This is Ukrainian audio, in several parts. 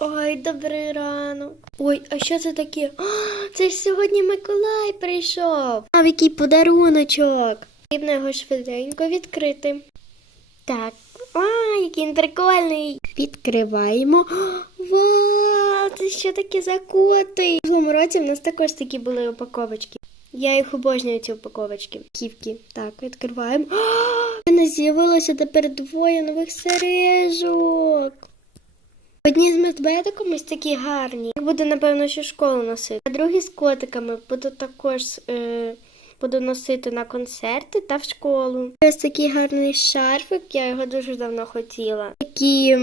Ой, добрий ранок. Ой, а що це таке? О, це ж сьогодні Миколай прийшов. А який подаруночок. Потрібно його швиденько відкрити. Так. А, який він прикольний. Відкриваємо. Вау, це що таке за коти? В минулому році в нас також такі були упаковочки. Я їх обожнюю, ці упаковочки. Ківки. Так, відкриваємо. В мене з'явилося тепер двоє нових сережок. Одні з медведиком ось такі гарні. Їх буду, напевно, ще в школу носити. А другі з котиками буду також е, буду носити на концерти та в школу. Ось такий гарний шарфик, я його дуже давно хотіла. Такі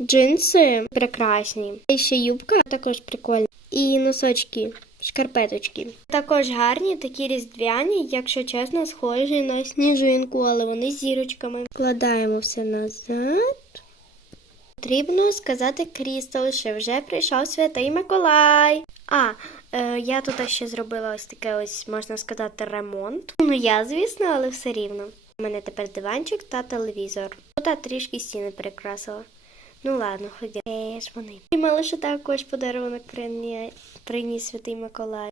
джинси прекрасні. І ще юбка також прикольна. І носочки, шкарпеточки. Також гарні, такі різдвяні, якщо чесно, схожі на сніжинку, але вони з зірочками. Вкладаємо все назад. Потрібно сказати Крістал, що вже прийшов святий Миколай. А, е, я тут ще зробила ось таке ось, можна сказати, ремонт. Ну, я, звісно, але все рівно. У мене тепер диванчик та телевізор. Та трішки стіни перекрасила. Ну ладно, ходя. Ж вони. І мало що також подарунок прині... приніс святий Миколай.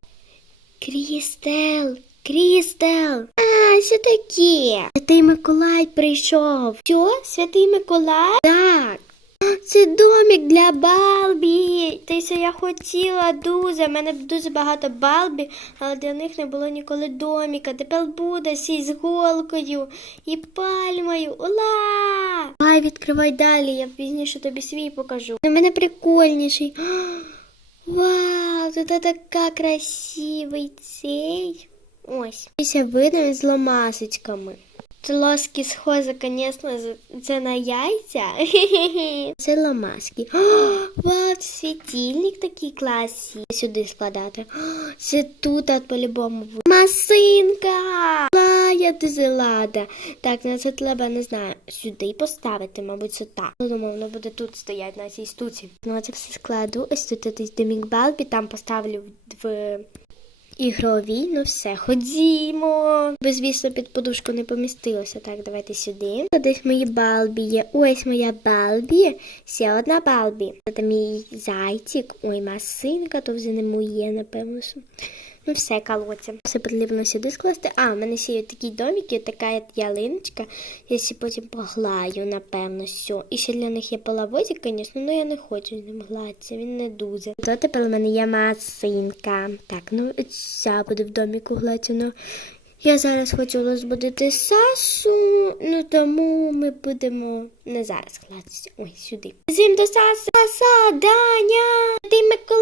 Крістел! Крістел! А, що таке? Святий Миколай прийшов. Що? Святий Миколай? Так. Це домик для Балбі. Що я хотіла дуже. У мене дуже багато Балбі, але для них не було ніколи доміка. Тепер буде сій з голкою і пальмою. Ула! Ай, відкривай далі, я пізніше тобі свій покажу. У мене прикольніший. Вау, тут така красивий цей. Ось. Ось видно з ломасочками. Тлоски схоже, звісно, це на яйця. Це ломаски. О, Вау, світильник такий класний. Сюди складати. Це тут по-любому. Масинка! Ла, я дуже лада. Так, на це треба, не знаю, сюди поставити, мабуть, це так. Думаю, воно буде тут стояти на цій стуці. Ну, це все складу. Ось тут якийсь домік Балбі, там поставлю в- в Ігрові, ну все, ходімо. Би, звісно, під подушку не помістилося. Так, давайте сюди. Десь мої балбі є. Ось моя балбі. Ще одна балбі. Це мій зайчик. Ой, масинка, то вже не моє, напевно. Ну, все, колоться. Все потрібно сюди скласти. А, у мене ще є домик, і така ялиночка. Я ще потім поглаю, напевно, все. І ще для них є половозик, звісно, але я не хочу з ним гладитися, він не дуже. То тепер у мене є масинка. Так, ну ця буде в доміку гладено. Я зараз хочу розбудити Сашу, ну тому ми будемо не зараз кладатися. Ой, сюди. Зім до Саса, Саса, Даня, ти Миколай.